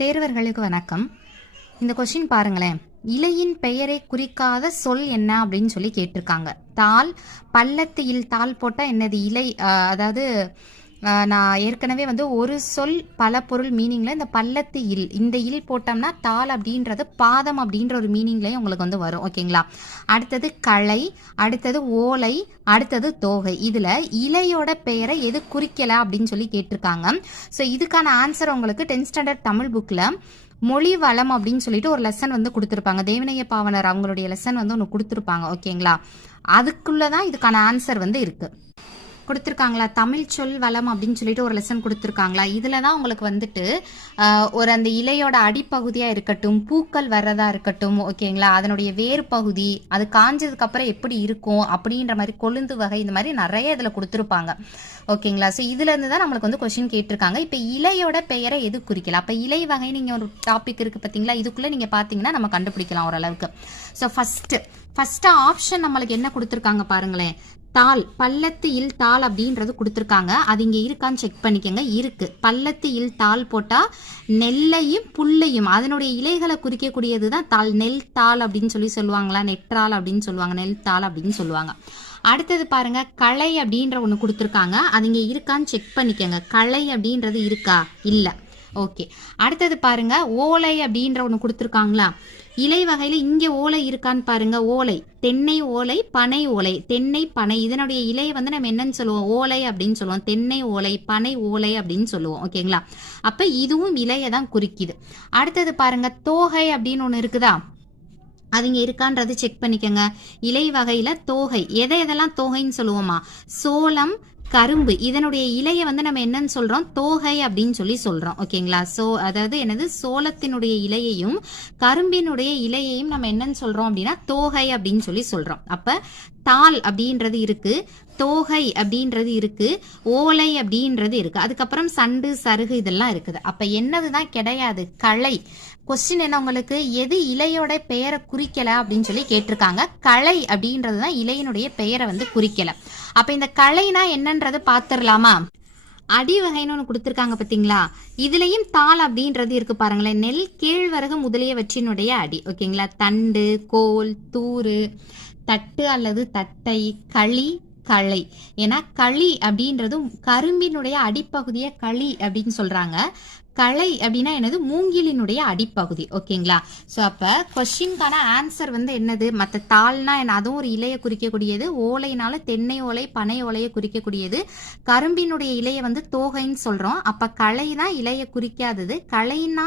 தேர்வர்களுக்கு வணக்கம். இந்த கொஸ்டின் பாருங்களேன். இலையின் பெயரை குறிக்காத சொல் என்ன அப்படின்னு சொல்லி கேட்டிருக்காங்க. தாள், பள்ளத்தியில் தாள் போட்டால் என்னது? இலை. அதாவது நான் ஏற்கனவே ஒரு சொல் பல பொருள் மீனிங்ல இந்த பள்ளத்து இல், இந்த இல் போட்டோம்னா தாள் அப்படின்றது பாதம் அப்படின்ற ஒரு மீனிங்லயும் உங்களுக்கு வரும். ஓகேங்களா? அடுத்தது களை, அடுத்தது ஓலை, அடுத்தது தோகை. இதுல இலையோட பெயரை எது குறிக்கல அப்படின்னு சொல்லி கேட்டிருக்காங்க. ஸோ இதுக்கான ஆன்சர் உங்களுக்கு 10th ஸ்டாண்டர்ட் தமிழ் புக்ல மொழி வளம் அப்படின்னு சொல்லிட்டு ஒரு லெசன் கொடுத்துருப்பாங்க. தேவனைய பாவனர் அவங்களுடைய லெசன் ஒன்று கொடுத்துருப்பாங்க. ஓகேங்களா? அதுக்குள்ளதான் இதுக்கான ஆன்சர் இருக்கு. கொடுத்துருக்காங்களா? தமிழ் சொல் வளம் அப்படின்னு சொல்லிட்டு ஒரு லெசன் கொடுத்துருக்காங்களா? இதில் தான் உங்களுக்கு ஒரு அந்த இலையோட அடிப்பகுதியாக இருக்கட்டும், பூக்கள் வர்றதா இருக்கட்டும், ஓகேங்களா, அதனுடைய வேறு பகுதி அது காஞ்சதுக்கு அப்புறம் எப்படி இருக்கும் அப்படின்ற மாதிரி, கொழுந்து வகை, இந்த மாதிரி நிறைய இதில் கொடுத்துருப்பாங்க. ஓகேங்களா? ஸோ இதுல இருந்து தான் நம்மளுக்கு கொஸ்டின் கேட்டிருக்காங்க. இப்போ இலையோட பெயரை எது குறிக்கலாம்? அப்போ இலை வகை நீங்கள் ஒரு டாபிக் இருக்கு பார்த்தீங்களா, இதுக்குள்ளே நீங்கள் பார்த்தீங்கன்னா நம்ம கண்டுபிடிக்கலாம் ஓரளவுக்கு. ஸோ ஃபர்ஸ்ட் ஆப்ஷன் நம்மளுக்கு என்ன கொடுத்துருக்காங்க பாருங்களேன். தாள், பள்ளத்து இல் தாள் அப்படின்றது கொடுத்துருக்காங்க. அது இங்கே இருக்கான்னு செக் பண்ணிக்கோங்க. இருக்கு. பள்ளத்து இல் தாள் போட்டால் நெல்லையும் புல்லையும் அதனுடைய இலைகளை குறிக்கக்கூடியது தான் தாள். நெல் தாள் அப்படின்னு சொல்லி சொல்லுவாங்களா, நெற்றாள் அப்படின்னு சொல்லுவாங்க, நெல் தாள் அப்படின்னு சொல்லுவாங்க. அடுத்தது பாருங்க, களை அப்படின்ற ஒன்று கொடுத்துருக்காங்க. அது இங்கே இருக்கான்னு செக் பண்ணிக்கோங்க. களை அப்படின்றது இருக்கா? இல்லை. ஓகே. அடுத்தது பாருங்க, ஓலை அப்படின்ற ஒன்று கொடுத்துருக்காங்களா? இலை வகையில் இங்கே ஓலை இருக்கான்னு பாருங்க. ஓலை, தென்னை ஓலை, பனை ஓலை. தென்னை, பனை, இதனுடைய இலையை நம்ம என்னன்னு சொல்லுவோம்? ஓலை அப்படின்னு சொல்லுவோம். தென்னை ஓலை, பனை ஓலை அப்படின்னு சொல்லுவோம். ஓகேங்களா? அப்ப இதுவும் இலையை தான் குறிக்குது. அடுத்தது பாருங்க, தோகை அப்படின்னு ஒன்று இருக்குதா? அது இங்கே இருக்கான்றது செக் பண்ணிக்கோங்க. இலை வகையில தோகை, எதெல்லாம் தோகைன்னு சொல்லுவோமா? சோளம், கரும்பு, இதனுடைய இலையை நம்ம என்னன்னு சொல்றோம்? தோகை அப்படின்னு சொல்லி சொல்றோம். ஓகேங்களா? அதாவது என்னது? சோளத்தினுடைய இலையையும் கரும்பினுடைய இலையையும் நம்ம என்னன்னு சொல்றோம் அப்படின்னா தோகை அப்படின்னு சொல்லி சொல்றோம். அப்ப தாள் அப்படின்றது இருக்கு, தோகை அப்படின்றது இருக்கு, ஓலை அப்படின்றது இருக்கு, அதுக்கப்புறம் சண்டு, சருகு இதெல்லாம் இருக்குது. அப்ப என்னதுதான் கிடையாது? களை. கொஸ்டின் என்ன உங்களுக்கு? எது இலையோட பெயரை குறிக்கல அப்படின்னு சொல்லி கேட்டிருக்காங்க. களை அப்படின்றது தான் இலையினுடைய பெயரை குறிக்கல. அப்ப இந்த களைனா என்னன்றது பாத்துடலாமா? அடி வகைன்னு ஒன்று கொடுத்துருக்காங்க பார்த்தீங்களா? இதுலயும் தாள் அப்படின்றது இருக்கு பாருங்களேன். நெல், கேழ்வரகு முதலியவற்றினுடைய அடி. ஓகேங்களா? தண்டு, கோல், தூறு, தட்டு அல்லது தட்டை, களி, களை. ஏன்னா களி அப்படின்றது கரும்பினுடைய அடிப்பகுதியை களி அப்படின்னு சொல்றாங்க. களை அப்படின்னா என்னது? மூங்கிலினுடைய அடிப்பகுதி. ஓகேங்களா? ஸோ அப்போ கொஸ்டின்கான ஆன்சர் என்னது? மற்ற தாள்னா என்ன? அதுவும் ஒரு இலையை குறிக்கக்கூடியது. ஓலைனால தென்னை ஓலை, பனை ஓலையை குறிக்கக்கூடியது. கரும்பினுடைய இலையை தோகைன்னு சொல்றோம். அப்ப களை தான் இலையை குறிக்காதது. களைனா